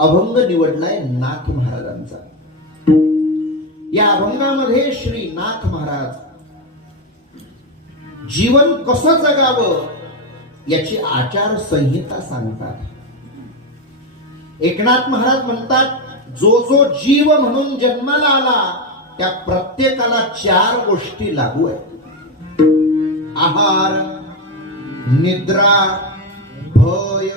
अभंग निवडलाय नाथ महाराजांचा. या अभंगामध्ये श्री नाथ महाराज जीवन कसं जगावं याची आचार संहिता सांगतात. एकनाथ महाराज म्हणतात जो जो जीव म्हणून जन्माला आला त्या प्रत्येकाला चार गोष्टी लागू आहेत. आहार निद्रा भय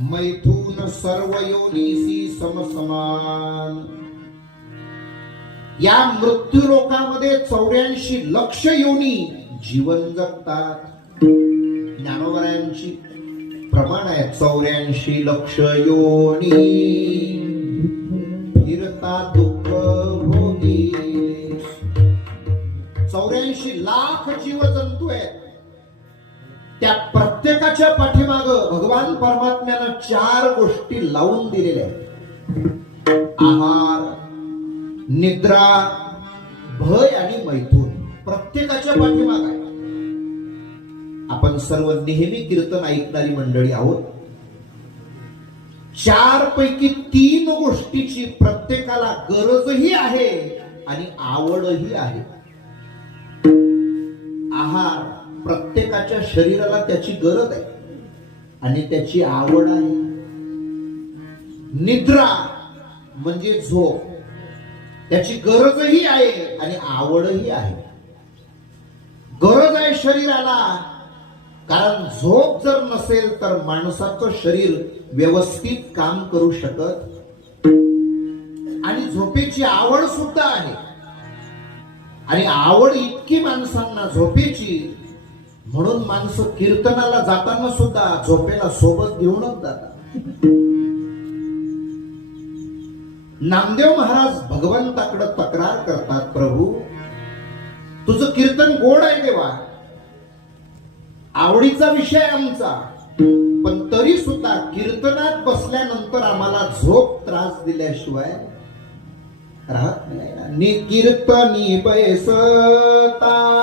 मैथून सर्व योनीसी समसमान. या मृत्यू लोकामध्ये चौऱ्याऐंशी लक्ष योनी जीवन जगतात. ज्ञानोबरायांची प्रमाण आहे चौऱ्याऐंशी लक्ष योनी. फिरता दुःख भोगी. चौऱ्याऐंशी लाख जीवजंतू आहेत. त्या प्रत्येकाच्या पाठीमाग भगवान परमात्म्यानं चार गोष्टी लावून दिलेल्या आहेत. आहार निद्रा भय आणि मैथून. प्रत्येकाच्या पाठीमाग आहे. आपण सर्व नेहमी कीर्तन ऐकणारी मंडळी आहोत. चार पैकी तीन गोष्टीची प्रत्येकाला गरजही आहे आणि आवडही आहे. आहार प्रत्येकाच्या शरीराला त्याची गरज आहे. आणि त्याची आवड आहे. निद्रा म्हणजे झोप. त्याची गरजही आहे आणि आवडही आहे. गरज आहे शरीराला. कारण झोप जर नसेल तर माणसाचं शरीर व्यवस्थित काम करू शकत आणि झोपेची आवड सुद्धा आहे. आणि आवड इतकी माणसांना झोपेची म्हणून माणसं कीर्तनाला जाताना सुद्धा झोपेला सोबत घेऊनच जातात. नामदेव महाराज भगवंताकडे तक्रार करतात प्रभू तुझं कीर्तन गोड आहे देवा. आवडीचा विषय आमचा. पण तरी सुद्धा कीर्तनात बसल्यानंतर आम्हाला झोप त्रास दिल्याशिवाय राहत नाही. ना. कीर्तनी बैसता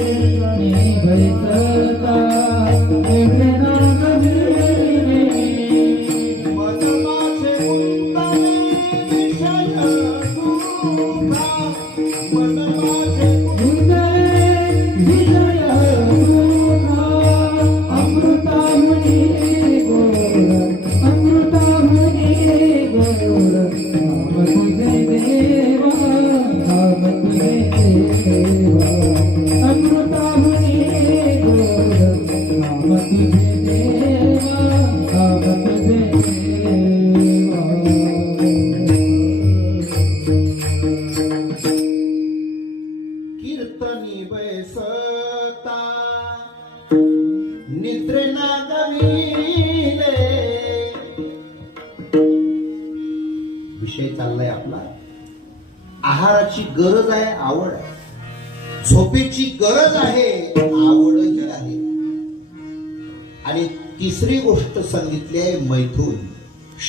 तिसरी गोष्ट सांगितली आहे मैथून.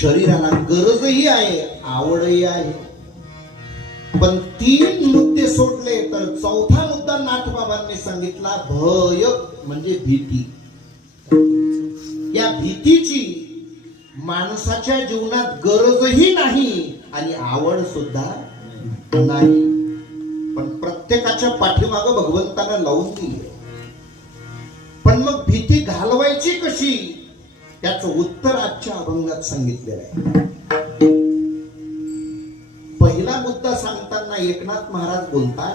शरीराला गरजही आहे आवडही आहे. पण तीन मुद्दे सोडले तर चौथा मुद्दा नाथबाबांनी सांगितला भय म्हणजे भीती. या भीतीची माणसाच्या जीवनात गरजही नाही आणि आवड सुद्धा नाही. पण प्रत्येकाच्या पाठीमाग भगवंतांना लावून दिली कशी त्याचं उत्तर आजच्या अभंगात सांगितलेलं आहे. पहिला मुद्दा सांगताना एकनाथ महाराज बोलतात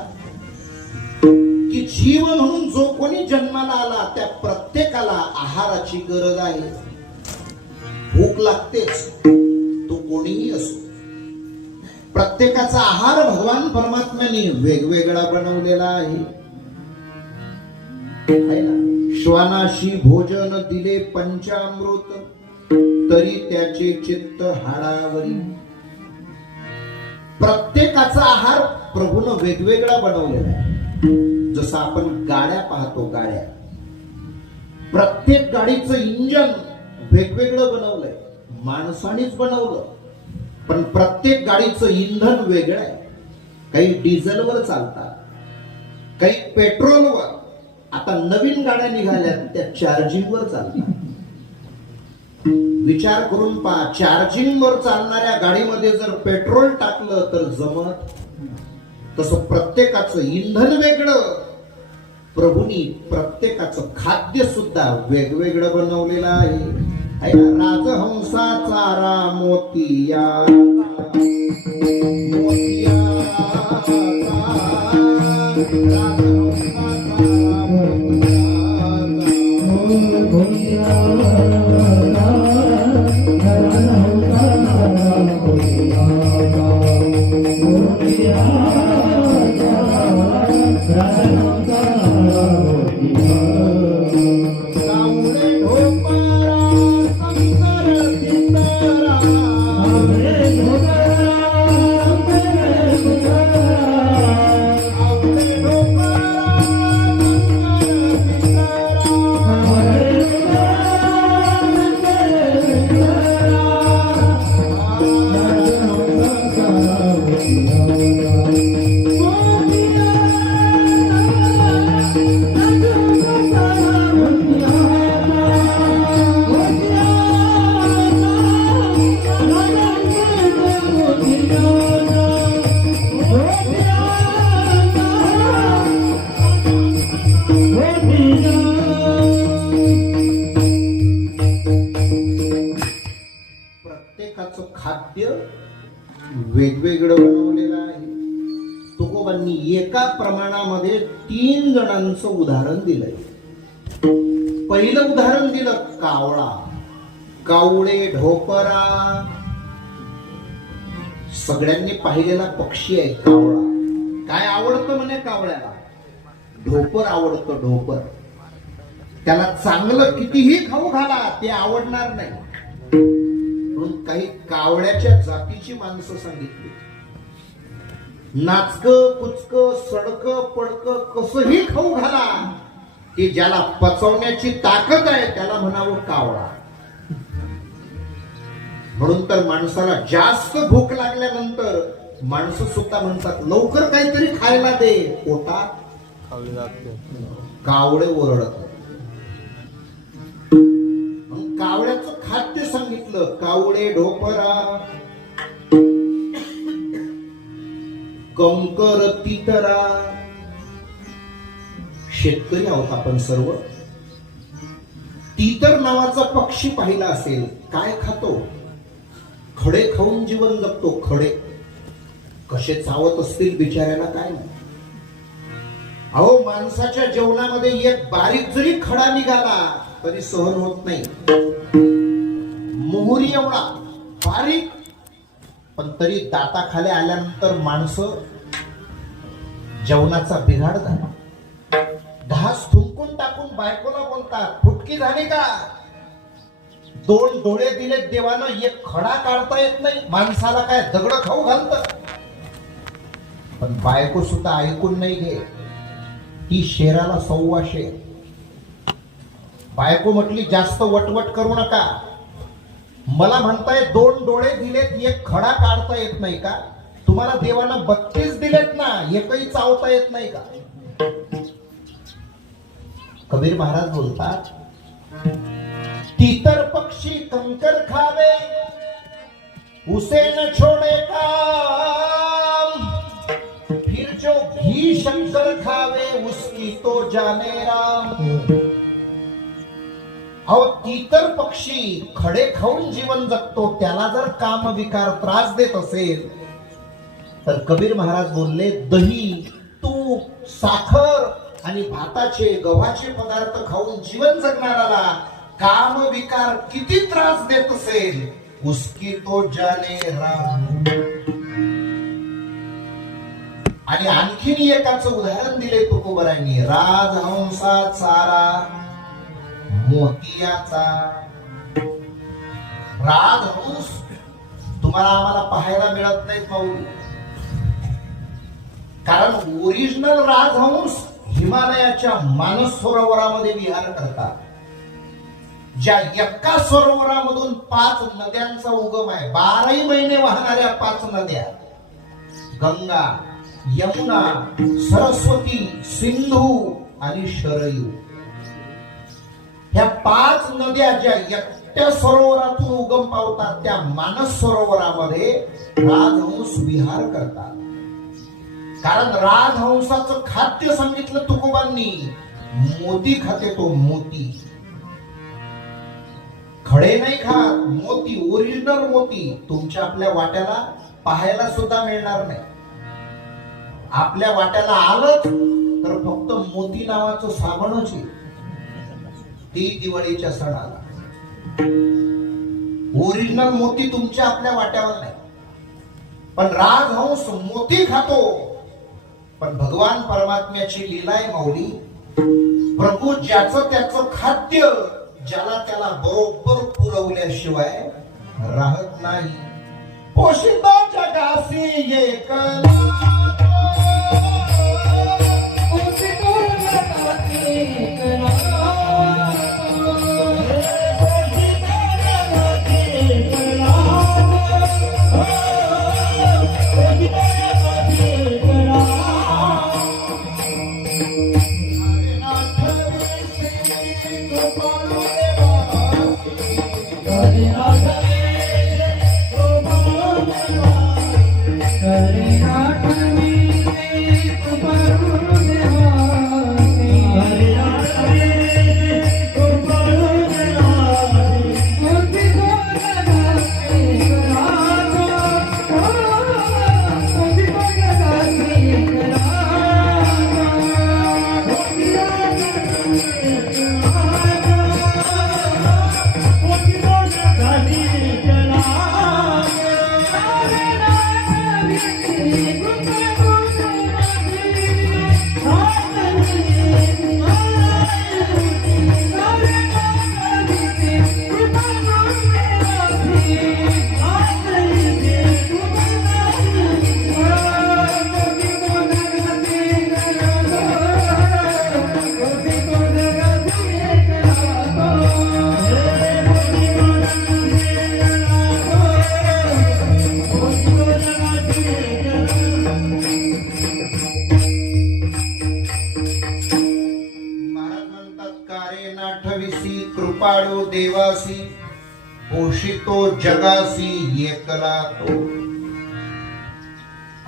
की जीव म्हणून जो कोणी जन्माला आला त्या प्रत्येकाला आहाराची गरज आहे. भूक लागतेच तो कोणीही असो. प्रत्येकाचा आहार भगवान परमात्म्याने वेगवेगळा बनवलेला आहे. श्वानाशी भोजन दिले पंचामृत तरी त्याचे चित्त हाडावरी. प्रत्येकाचा आहार प्रभून वेगवेगळा बनवलेला आहे. जसं आपण गाड्या पाहतो गाड्या. प्रत्येक गाडीचं इंजन वेगवेगळं बनवलंय. माणसानेच बनवलं. पण प्रत्येक गाडीचं इंधन वेगळं आहे. काही डिझेलवर चालतात काही पेट्रोलवर. आता नवीन गाड्या निघाल्या त्या चार्जिंगवर चालतात विचार करून पहा चार्जिंगवर चालणाऱ्या गाडीमध्ये जर पेट्रोल टाकलं तर जमत? तसं प्रत्येकाचं इंधन वेगळं. प्रभूनी प्रत्येकाचं खाद्य सुद्धा वेगवेगळं बनवलेलं आहे. राजहंसाचा रामोतिया. मोतिया प्रत्येकाचं तुकोबांनी एका प्रमाणामध्ये तीन जणांचं उदाहरण दिलंय. पहिलं उदाहरण दिलं कावळा. कावळे ढोपरा. सगळ्यांनी पाहिलेला पक्षी आहे कावळा. काय आवडतं म्हणे कावळ्याला? ढोपर आवडतं ढोपर. त्याला चांगलं कितीही खाऊ घाला ते आवडणार नाही. म्हणून काही कावळ्याच्या जातीची माणसं सांगितली. नाचक कुचक सडक पडक कसंही खाऊ घाला. ते ज्याला पचवण्याची ताकद आहे त्याला म्हणावं कावळा. म्हणून तर माणसाला जास्त भूक लागल्यानंतर माणसं सुद्धा म्हणतात लवकर काहीतरी खायला दे पोटात. कावळे ओरडत कावळ्याचं खाद्य सांगितलं कावळे ढोपरा. कंकर तितरा. शेतकरी आहोत आपण सर्व. तितर नावाचा पक्षी पाहिला असेल काय खातो? खडे खाऊन जीवन जगतो खडे. कसे चावत असतील बिचाऱ्याला काय नाही अहो माणसाच्या जेवणामध्ये एक बारीक जरी खडा निघाला तरी सहन होत नाही. मोहरी एवढा बारीक पण तरी दाताखाली आल्यानंतर माणसं जेवणाचा बिघाड झाला. घास थुंकून टाकून बायकोला बोलतात फुटकी झाली का? दोन डोळे दिले देवानं एक खडा काढता येत नाही माणसाला काय दगड खाऊ घालत? पण बायको सुद्धा ऐकून नाही घे ती शेराला सव्वा शेर बायको म्हटली जास्त वटवट करू नका मला म्हणताय दोन डोळे दिलेत एक खडा काढता येत नाही का? तुम्हाला देवानं बत्तीस दिलेत ना एकही चावता येत नाही का? कबीर महाराज बोलतात तीतर पक्षी कंकर खावे उसे न छोड़े काम. फिर जो घी शंकर खावे उसकी तो जाने राम. अहो इतर पक्षी खडे खाऊन जीवन जगतो त्याला जर काम विकार त्रास देत असेल तर कबीर महाराज बोलले दही तूप साखर आणि भाताचे गव्हाचे पदार्थ खाऊन जीवन जगणाराला काम विकार किती त्रास देत असेल उसकी तो जाने राम. आणि आणखीन एकाच उदाहरण दिले तुकोबरांनी राजहंसा चारा मोतियाचा राजहंस तुम्हाला आम्हाला पाहायला मिळत नाही पाहून. कारण ओरिजिनल राजहंस हिमालयाच्या मानस सरोवरामध्ये विहार करतात. ज्या एका सरोवरामधून पाच नद्यांचा उगम आहे. बाराही महिने वाहणाऱ्या पाच नद्या. गंगा यमुना सरस्वती सिंधू आणि शरयू. ह्या पाच नद्या ज्या एकट्या सरोवरातून उगम पावतात त्या मानस सरोवरामध्ये राजहंस विहार करतात. कारण राजहंसाचं खाद्य सांगितलं तुकोबांनी मोती खाते तो मोती. खडे नाही खात मोती ओरिजिनल मोती तुमच्या आपल्या वाट्याला पाहायला सुद्धा मिळणार नाही. आपल्या वाट्याला आलं तर फक्त मोती नावाचं साबणच येईल ती दिवाळीच्या सणाला. ओरिजिनल मोती तुमच्या आपल्या वाट्यावर नाही. पण राजहंस मोती खातो. पण भगवान परमात्म्याची लीला आहे माऊली. प्रभू ज्याचं त्याचं खाद्य ज्याला त्याला बरोबर पुरवल्याशिवाय राहत नाही. पोषिता जगासी ये कला कारे नाठविसी कृपाळू देवासी पोषितो जगासी एकला तो.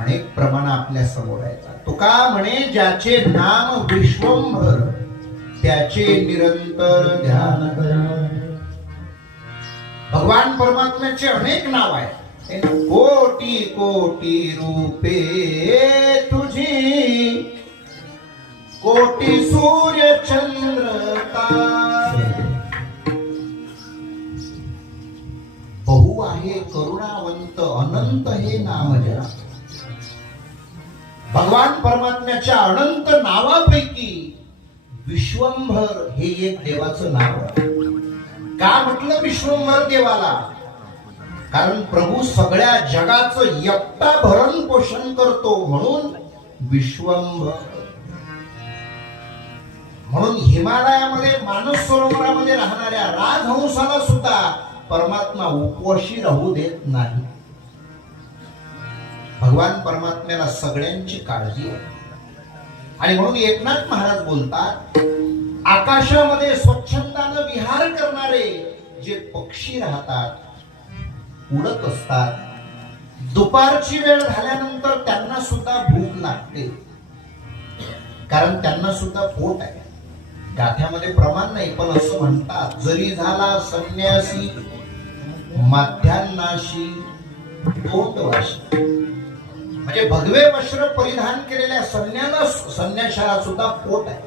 अनेक प्रमाण आपल्यासमोर आहेत. का म्हणे ज्याचे नाम विश्वंभर त्याचे निरंतर ध्यान कर. भगवान परमात्म्याचे अनेक नाव आहेत. कोटी कोटी रूपे तुझी. कोटी सूर्य चंद्र बहु आहे करुणावंत अनंत हे नाम जरा. भगवान परमात्म्याच्या अनंत नावापैकी विश्वंभर हे एक देवाचं नाव का म्हटलं विश्वंभर देवाला? कारण प्रभू सगळ्या जगाचं एकटा भरण पोषण करतो म्हणून विश्वंभर. म्हणून हिमालयामध्ये मानस सरोवरामध्ये राहणाऱ्या राजहंसाला सुद्धा परमात्मा उपवाशी राहू देत नाही. भगवान परमात्म्याला सगळ्यांची काळजी आहे. आणि म्हणून एकनाथ महाराज बोलतात आकाशामध्ये स्वच्छंदानं विहार करणारे जे पक्षी राहतात उडत असतात. दुपारची वेळ झाल्यानंतर त्यांना सुद्धा भूक लागते. कारण त्यांना सुद्धा पोट आहे. गाथ्यामध्ये प्रमाण नाही पण असं म्हणतात जरी झाला संन्यासी माध्यान्नाशी म्हणजे भगवे वस्त्र परिधान केलेल्या संन्याला संन्याशाला सुद्धा पोट आहे.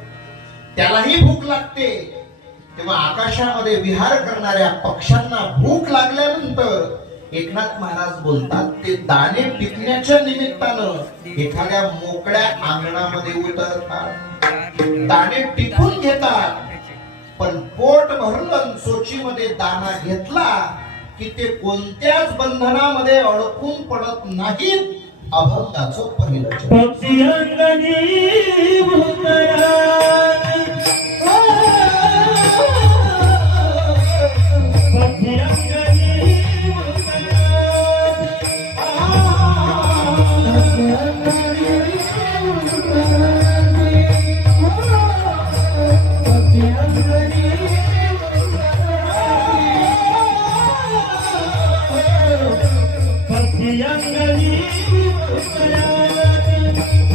त्यालाही भूक लागते. तेव्हा आकाशामध्ये विहार करणाऱ्या पक्ष्यांना भूक लागल्यानंतर एकनाथ महाराज बोलतात ते दाणे पिकण्याच्या निमित्तानं एखाद्या मोकळ्या अंगणामध्ये उतरतात. दाणे टिपून घेतात. पण पोट भरलं सोचीमध्ये दाना घेतला की ते कोणत्याच बंधनामध्ये अडकून पडत नाहीत अभंगाचं पहिलं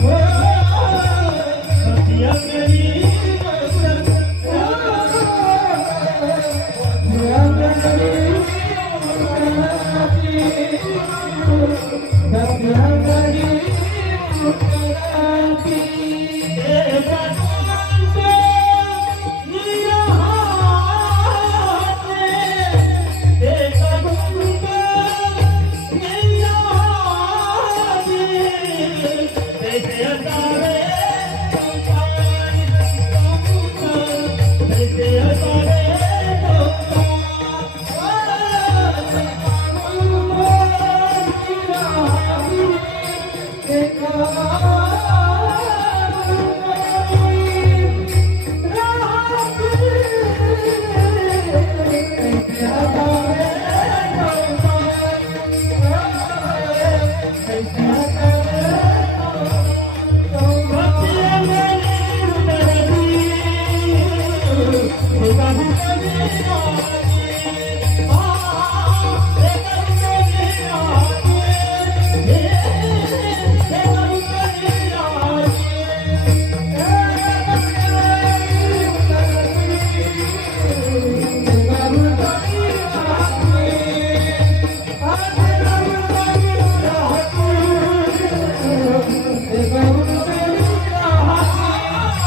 Oh Yeah.